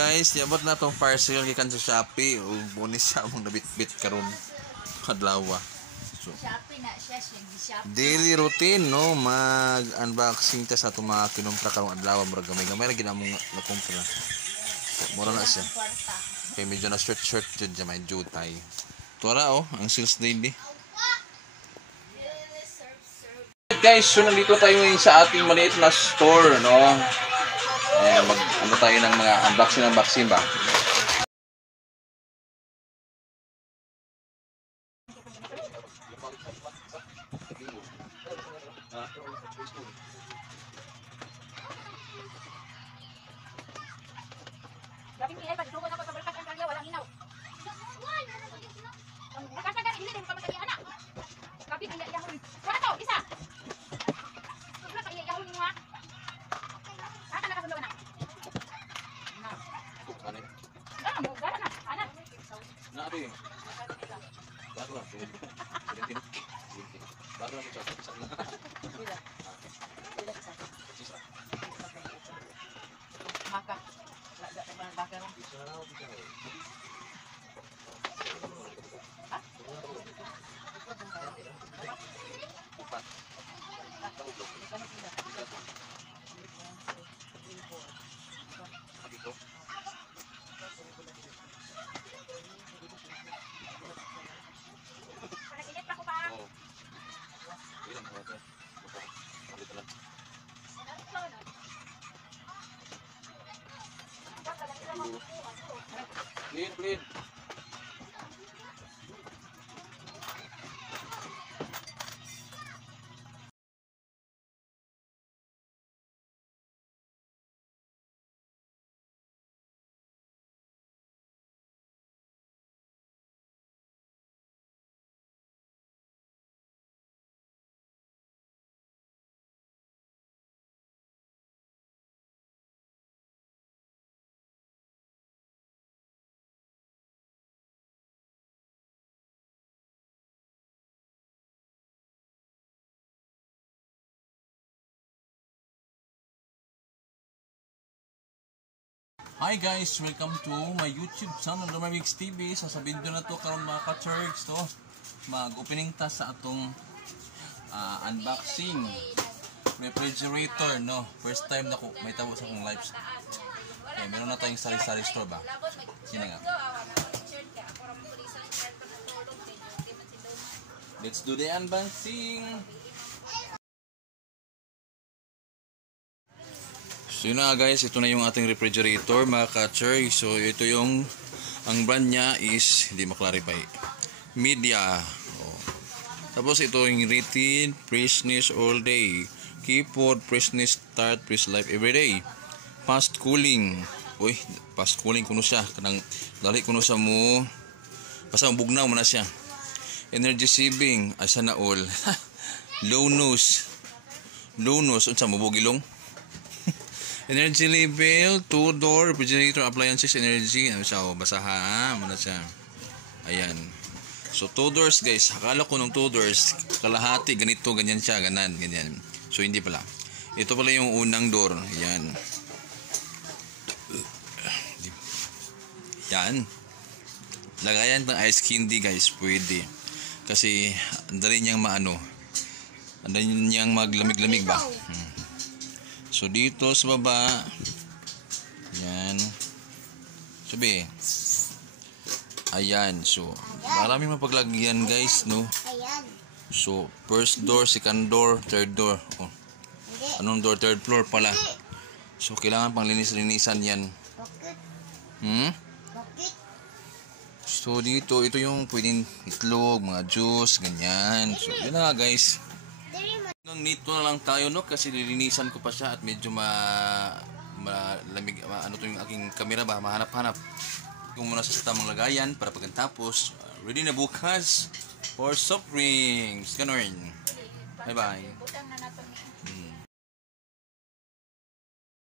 guys, yabot na tong parcel gikan sa Shopee. Bonus siya mong nabitbit karon kadlaw. So, Shopee na siya Shopee. Daily routine no, mag-unboxing ta sa atong mga kinumpra karong adlaw, murag gamay-gamay ra gid among nakumpra. So, mura na siya. Kay medyo na shirt jud sa may jutay. Tuara ang sales daily. Guys, so nandito tayo ngayon sa ating maliit na store, no? Ano tayo ng mga unboxing ba? Clean. Hi guys, welcome to my YouTube channel, Romamix TV. So sa video na to karon mga ka-church to, mag-opening ta sa atong unboxing refrigerator, no. First time na ko may tabo sa akong live. Okay, meron na tayong sari-sari store ba. Sino nga? Let's do the unboxing. So yun na guys, ito na yung ating refrigerator mga ka-church. So ito yung, ang brand niya is, hindi maklarify, Media. Tapos ito yung rated, freshness all day, keyboard, freshness start, fresh life everyday, fast cooling. Uy, fast cooling kuno siya, kanang dali kuno sa mo, basta bugnaw mo na siya. Energy saving, asa na all. Low nose, unsa mo bugilong. Energy level, 2-door, refrigerator, appliances, energy. Ano siya? Basaha. Muna siya. Ayan. So, 2 doors guys. Akala ko nung 2 doors, kalahati, ganito, ganyan siya, ganyan. So, hindi pala. Ito pala yung unang door. Ayan. Yan. Lagayan ng ice candy guys. Pwede. Kasi, andali niyang maano. Andali niyang maglamig-lamig ba? So dito sa baba, yan, sabi, ayan, so maraming mapaglagyan guys, no. So first door, second door, third door. Anong door? Third floor pala. So kailangan pang linis-linisan yan. So dito, ito yung pwedeng itlog, mga juice, ganyan. So yun na guys. Nito na lang tayo, no, kasi lilinisan ko pa siya at medyo malamig, ano to yung aking camera ba, mahanap-hanap kung muna sa tamang lagayan para pagkatapos ready na bukas for soft drinks. Ganun. Bye bye.